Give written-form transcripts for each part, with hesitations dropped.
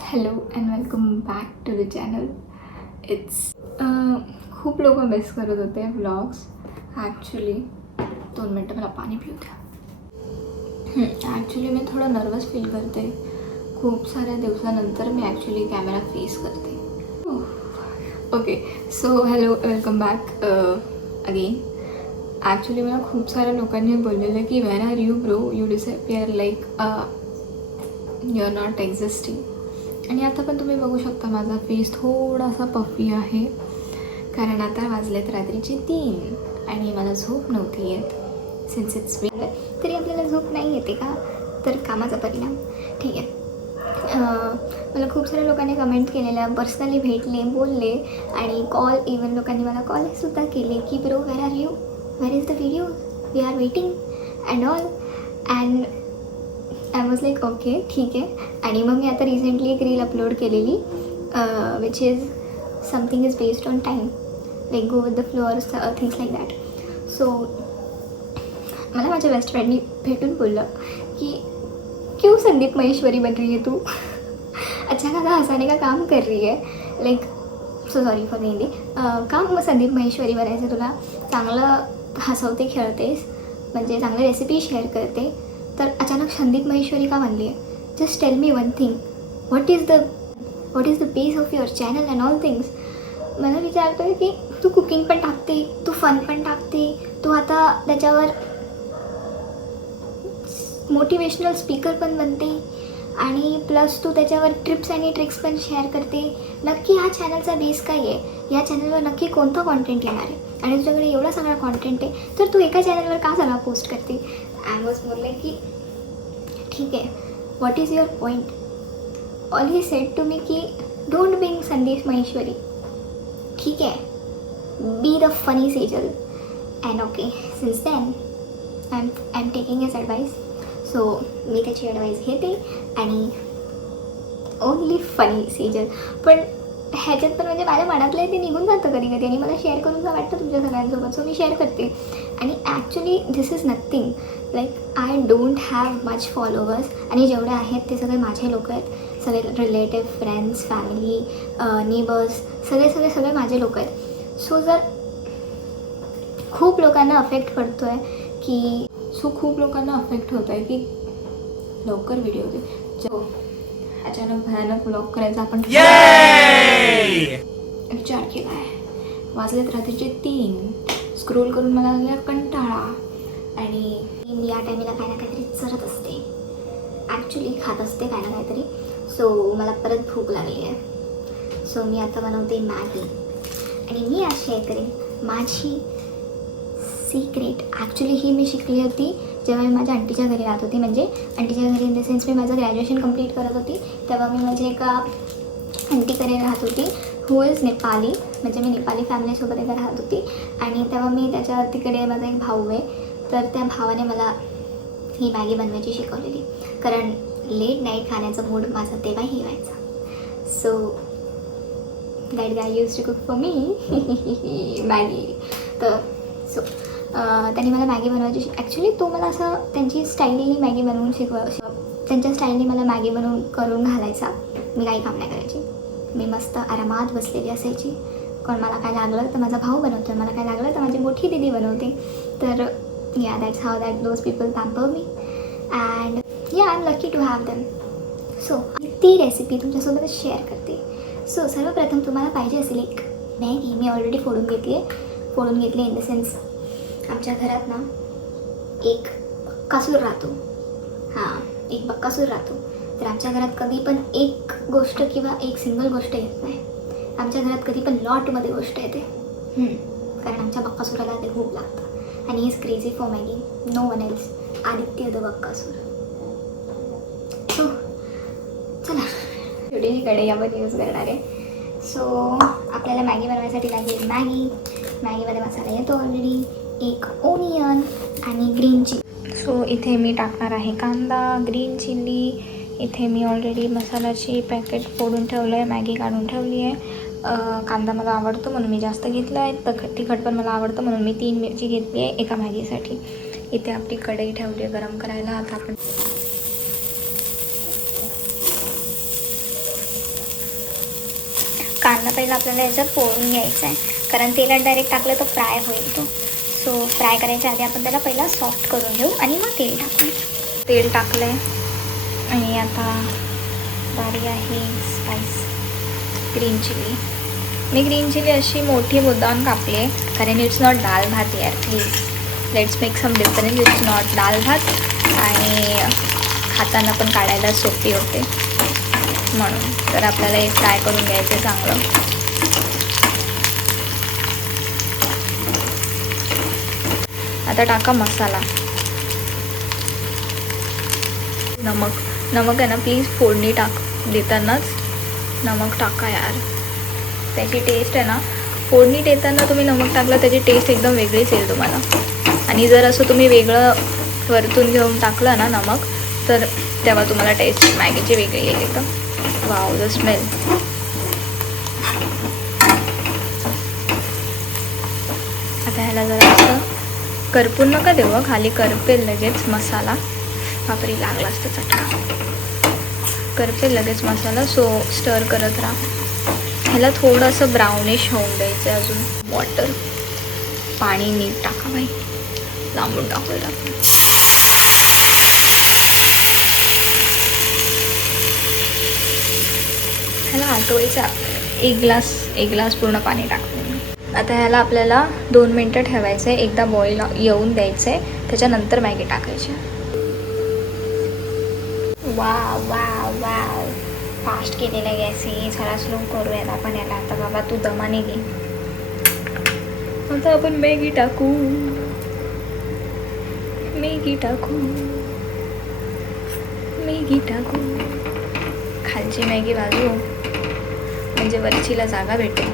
Hello and welcome back to the channel. खूप लोक miss करत होते व्लॉग्स. ॲक्च्युली 2 मिनटं मला पाणी पिऊ द्या. ॲक्च्युली मी थोडं नर्वस फील करते. खूप साऱ्या दिवसानंतर मी ॲक्च्युली कॅमेरा फेस करते. Okay, so hello welcome back again. Actually मला खूप साऱ्या लोकांनी बोललेलं की where are you bro, you disappear like you are not existing. आणि आता पण तुम्ही बघू शकता माझा फेस थोडासा पफी आहे, कारण आता वाजलेत रात्रीचे 3 आणि मला झोप नव्हती येत. सिन्स इट्स वेळ तरी आपल्याला झोप नाही येते का, तर कामाचा परिणाम. ठीक आहे. मला खूप साऱ्या लोकांनी कमेंट केलेल्या, पर्सनली भेटले, बोलले आणि कॉल, इवन लोकांनी मला कॉलसुद्धा केले की bro where are you, where is the video, we are waiting and all. And I was like okay ठीक आहे. आणि मग मी आता रिसेंटली एक रील अपलोड केलेली which is something is based on time, like go with the flowers, things like that. So मला माझ्या बेस्ट फ्रेंडनी भेटून बोललं की क्यों संदीप महेश्वरी बन रही है तू, अच्छा खासा हंसाने का काम कर रही है, like so sorry for the Hindi. काम संदीप महेश्वरी बनायचं, तुला चांगलं हसवते, खेळतेस, म्हणजे चांगले रेसिपी शेअर करते, तर अचानक संदीप महेश्वरी का बनली आहे. Just tell me one thing, what is the base of your channel and all things. मला विचारतो आहे की तू कुकिंग पण टाकते, तू फन पण टाकते, तू आता त्याच्यावर मोटिवेशनल स्पीकर पण बनते आणि प्लस तू त्याच्यावर ट्रिप्स आणि ट्रिक्स पण शेअर करते. नक्की हा चॅनलचा बेस काय आहे, या चॅनलवर नक्की कोणतं कॉन्टेंट येणार आहे, आणि तुझ्याकडे एवढा सगळा कॉन्टेंट आहे, तर तू एका चॅनलवर का सगळा पोस्ट करते. आय वॉज बोलले की ठीक आहे, what is your point. All he said to me की डोंट बिंग संदीप महेश्वरी, ठीक आहे, be the funny Sejal. And okay, since then I am taking his advice. So मी त्याची ॲडवाईस घेते आणि ओनली फनी सेजल. पण ह्याच्यात पण म्हणजे माझ्या मनातलं ते निघून जातं कधी कधी, आणि मला शेअर करून का वाटतं तुमच्या सगळ्यांसोबत, सो मी शेअर करते. आणि actually this is nothing, like I don't have much followers, आणि जेवढे आहेत ते सगळे माझे लोक आहेत, सगळे रिलेटिव्ह, फ्रेंड्स, फॅमिली, नेबर्स, सगळे माझे लोक आहेत. सो जर खूप लोकांना अफेक्ट पडतो आहे की खूप लोकांना अफेक्ट होत आहे की लवकर व्हिडिओ दे, जो अचानक भयानक व्लॉग करायचा आपण विचार केला आहे. वाजलेत रात्रीचे 3, स्क्रोल करून मला लागला कंटाळा, आणि मी या टायमीला काय ना काहीतरी चरत असते, ॲक्च्युली खात असते काय ना काहीतरी. सो मला परत भूक लागली आहे. सो मी आता बनवते मॅगी, आणि मी आज शेअर करेन माझी सिक्रेट. ॲक्च्युली ही मी शिकली होती जेव्हा मी माझ्या आंटीच्या घरी राहत होती, म्हणजे आंटीच्या घरी इन द सेन्स मी माझं ग्रॅज्युएशन कंप्लीट करत होती, तेव्हा मी माझ्या एका आंटीकडे राहत होती, हू इज नेपाली, म्हणजे मी नेपाली फॅमिलीसोबत एकदा राहत होती. आणि तेव्हा मी त्याच्या तिकडे माझा एक भाऊ आहे, तर त्या भावाने मला ही मॅगी बनवायची शिकवलेली, कारण लेट नाईट खाण्याचा मूड माझा तेव्हाही व्हायचा. So that guy use to cook for me Maggi. तर सो त्यांनी मला मॅगी बनवायची ॲक्च्युली तो मला असं त्यांची स्टाईलनी मॅगी बनवून त्यांच्या स्टाईलनी मला मॅगी बनवून करून घालायचा. मी काही काम नाही करायची, मी मस्त आरामात बसलेली असायची. कोण मला काय लागलं तर माझा भाऊ बनवतो, मला काय लागलं तर माझी मोठी दीदी बनवते. तर या that's how that those people pamper me, and yeah I am lucky to have them. So ती रेसिपी तुमच्यासोबतच शेअर करते. सो सर्वप्रथम तुम्हाला पाहिजे असेल एक मॅगी. मी ऑलरेडी फोडून घेतली इन द सेन्स आमच्या घरात ना एक बक्कासूर राहतो. एक बक्कासूर राहतो. तर आमच्या घरात कधी पण एक गोष्ट किंवा एक सिंगल गोष्ट येत नाही. आमच्या घरात कधी पण लॉटमध्ये गोष्ट येते, कारण आमच्या बक्कासुराला ते खूप लागतं. आणि is crazy for Maggi, no one else, Aditya the Bakkasur. So चला छोटीशी कढई आपण यूज करणार आहे. सो आपल्याला मॅगी बनवायसाठी लागेल मॅगीमध्ये मसाला येतो ऑलरेडी, एक ओनियन आणि ग्रीन चिली. सो इथे मी टाकणार आहे कांदा, ग्रीन चिली. इथे मी ऑलरेडी मसाल्याची पॅकेट फोडून ठेवलं आहे, मॅगी काढून ठेवली आहे. कांदा मला आवडतो म्हणून मी जास्त घेतला आहे, तिखट पण मला आवडतं म्हणून मी 3 मिरची घेतली आहे एका मॅगीसाठी. इथे आपली कढई ठेवली आहे गरम करायला. आता आपण कांदा पहिला आपल्याला याच्यात फोडून घ्यायचा आहे, कारण तेलात डायरेक्ट टाकलं तर फ्राय होईल तो. सो फ्राय करायच्या आधी आपण त्याला पहिला सॉफ्ट करून घेऊ आणि मग तेल टाकू. तेल टाकलं आहे आणि आता बारी आहे स्पाइस ग्रीन चिली. मी ग्रीन चिली अशी मोठी मुद्दाम कापली आहे, कारण इट्स नॉट दाल भात यार, please let's make some difference. It's not dal bhat आणि खाताना पण काढायला सोपी होते म्हणून. तर आपल्याला हे फ्राय करून घ्यायचं चांगलं. आता टाका मसाला. नमक आहे ना, प्लीज फोडणी देतानाच नमक टाका यार. त्याची टेस्ट आहे ना, फोडणी देताना तुम्ही नमक टाकलं त्याची टेस्ट एकदम वेगळीच येईल तुम्हाला. आणि जर असं तुम्ही वेगळं वरतून घेऊन टाकलं ना नमक, तर तेव्हा तुम्हाला टेस्ट मॅगीची वेगळी येईल एकदम. Wow, the smell. आता ह्याला जरा असं करपून नका देऊ, खाली करपेल लगेच मसाला. वापरी लागला असतं चटका, करपेल लगेच मसाला. सो स्टर करत राहा. ह्याला थोडंसं ब्राउनिश होऊन द्यायचं आहे. अजून वॉटर, पाणी नीट टाका बाई, लांबून टाकूया आपण. ह्याला आटवायचं आपल्याला. एक ग्लास पूर्ण पाणी टाकून. आता ह्याला आपल्याला 2 मिनटं ठेवायचं आहे, एकदा बॉईल येऊन द्यायचं आहे, त्याच्यानंतर मॅगी टाकायची. वाव वाव वाव, फास्ट केलेला गॅस आहे. जरा स्लो करूयात आपण याला. आता बाबा तू दमाने घे. आता आपण मॅगी टाकू. खालची मॅगी बाजू म्हणजे वरचीला जागा भेटेल.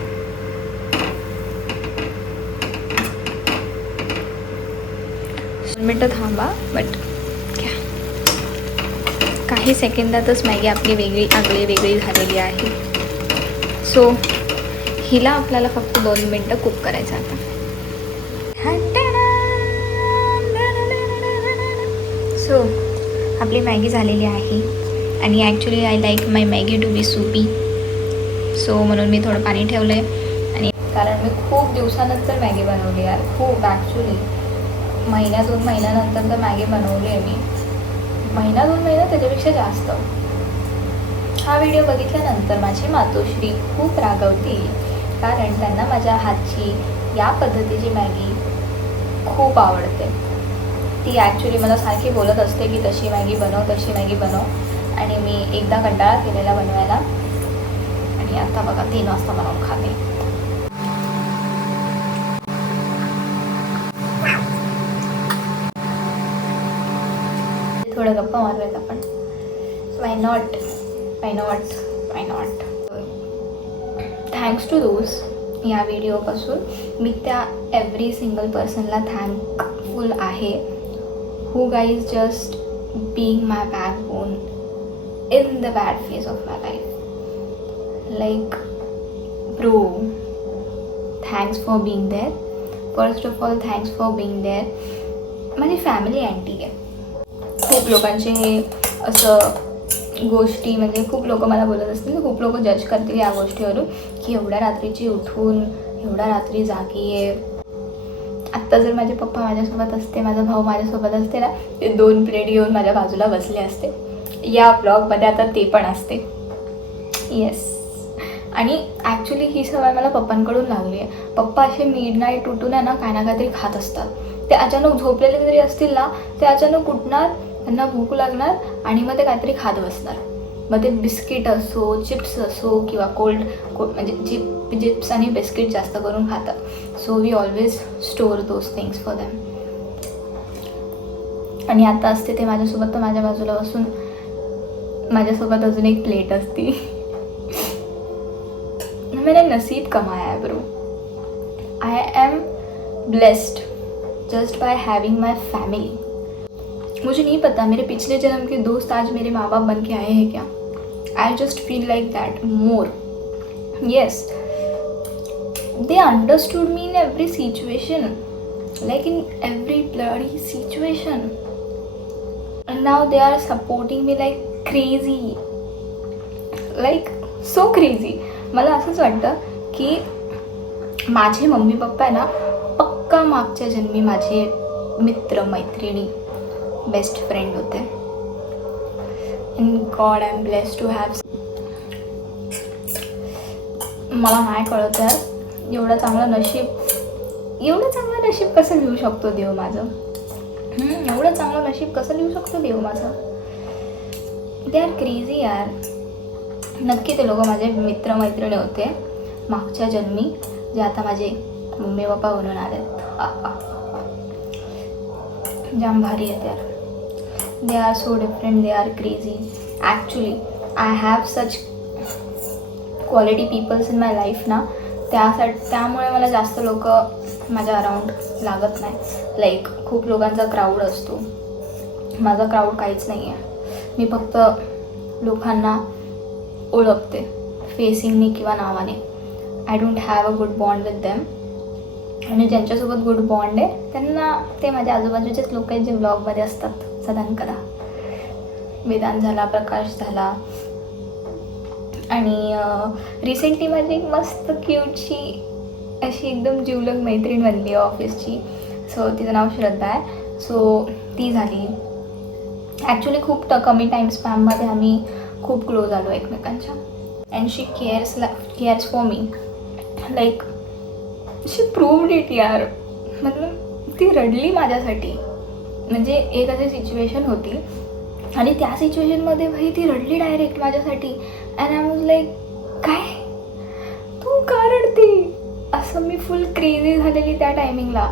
2 मिनटं थांबा. बट काही सेकंदातच मॅगी आपली वेगळी झालेली आहे. सो हिला आपल्याला फक्त 2 मिनटं कुक करायचं. आता सो आपली मॅगी झालेली आहे. आणि actually I like my Maggi to be soupy. So म्हणून मी थोडं पाणी ठेवलं आहे. आणि कारण मी खूप दिवसानंतर मॅगी बनवली यार, खूप ॲक्च्युली 1-2 महिन्यानंतर तर मॅगी बनवली आहे मी. 1-2 महिना त्याच्यापेक्षा जास्त. हा व्हिडिओ बघितल्यानंतर माझी मातोश्री खूप रागवतील, कारण त्यांना माझ्या हातची या पद्धतीची मॅगी खूप आवडते. ती ॲक्च्युली मला सारखी बोलत असते की तशी मॅगी बनव. आणि मी एकदा कंटाळा केलेला बनवायला, आणि आता बघा 3 वाजता बनवून खाते. थोडं गप्पा मारूयात आपण. Why not. Thanks to those. या व्हिडिओपासून मी त्या एव्हरी सिंगल पर्सनला थँकफुल आहे, who guys just being my backbone in the bad phase of my life. Like, bro, thanks for being there. First of all, thanks for being there. माझी family anti आहे. खूप लोकांचे हे असं गोष्टी, म्हणजे खूप लोक मला बोलत असतील, खूप लोक जज करतील या गोष्टीवरून की एवढ्या रात्रीची उठून एवढ्या रात्री जागी आहे. आत्ता जर माझे पप्पा माझ्यासोबत असते, माझा भाऊ माझ्यासोबत असते ना, ते 2 प्लेट घेऊन माझ्या बाजूला बसले असते. या ब्लॉगमध्ये आता ते पण असते. येस. आणि ॲक्च्युली ही सवय मला पप्पांकडून लागली आहे. पप्पा असे मिडनाईट उठून आहे ना काय ना काहीतरी खात असतात. ते अचानक झोपलेले जरी असतील ना, ते अचानक उठणार, त्यांना भूक लागणार आणि मग ते काहीतरी खात बसणार. मग ते बिस्किट असो, चिप्स असो किंवा कोल्ड म्हणजे चिप्स आणि बिस्किट जास्त करून खातात. So we always store those things for them. आणि आता असते ते माझ्यासोबत, तर माझ्या बाजूला बसून माझ्यासोबत अजून एक प्लेट असती. मैंने नसीब कमाया है bro. I am blessed just by having my family. मुझे नहीं पता मेरे पिछले जन्म के दोस्त आज मेरे माँ बाप बन के आए हैं क्या. I just feel like that more. Yes, they understood me in every situation. like in every bloody situation, and now they are supporting me like crazy, like so crazy. मला असंच वाटतं की माझे मम्मी पप्पा आहे ना पक्का मागच्या जन्मी माझे मित्र मैत्रिणी बेस्ट फ्रेंड होते. In God I am blessed to have. मला नाही कळत यार, एवढं चांगलं नशीब कसं लिहू शकतो देव माझं. एवढं चांगलं नशीब कसं लिहू शकतो देव माझं. दे आर क्रेझी यार. नक्की ते लोक माझे मित्रमैत्रिणी होते मागच्या जन्मी, जे आता माझे मम्मी पप्पा बनून आलेत. जाम भारी आहेत यार. They are so different, they are crazy. Actually I have such quality peoples in my life ना, त्यामुळे मला जास्त लोक माझ्या अराउंड लागत नाही. लाईक खूप लोकांचा क्राऊड असतो, माझा क्राऊड काहीच नाही आहे. मी फक्त लोकांना ओळखते फेसिंगनी किंवा नावाने. I don't have a good bond with them. आणि ज्यांच्यासोबत गुड बॉन्ड आहे त्यांना ते माझ्या आजूबाजूचेच लोक आहेत जे व्लॉगमध्ये असतात सदान कदा. वेदांत झाला, प्रकाश झाला, आणि रिसेंटली माझी एक मस्त क्यूटशी अशी एकदम जिवलग मैत्रीण बनली आहे ऑफिसची. सो तिचं नाव श्रद्धा आहे. सो ती झाली. ॲक्च्युली खूप कमी टाईम स्पॅममध्ये आम्ही खूप क्लोज आलो एकमेकांच्या. And she CARES for me. Like she proved it यार. मतलब ती रडली माझ्यासाठी. म्हणजे एक अशी सिच्युएशन होती आणि त्या सिच्युएशनमध्ये भाई ती रडली डायरेक्ट माझ्यासाठी. अँड आय वॉज लाईक काय तू का रडते असं. मी फुल क्रेझी झालेली त्या टायमिंगला.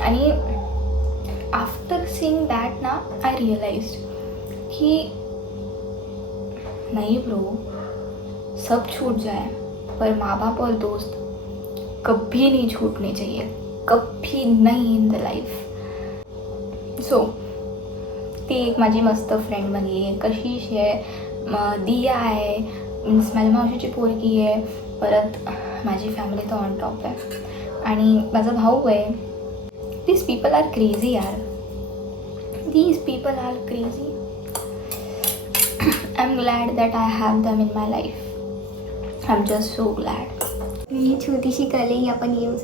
आणि आफ्टर सीइंग दॅट ना आय रिअलाइज्ड की नहीं ब्रो, सब छूट जाए पर माँ बाप और दोस्त कभी नहीं छूटने चाहिए, कभी नहीं इन द लाइफ. सो ती एक माझी मस्त फ्रेंड बनली आहे. कशिश आहे, दिया आहे, मीन्स माझ्या मावशीची पोरगी आहे, परत माझी फॅमिली तर ऑन टॉप आहे, आणि माझा भाऊ आहे. दीज पीपल आर क्रेझी यार. These people are crazy. I am glad that I have them in my life. I am just so glad. ही छोटीशी कलेही आपण यूज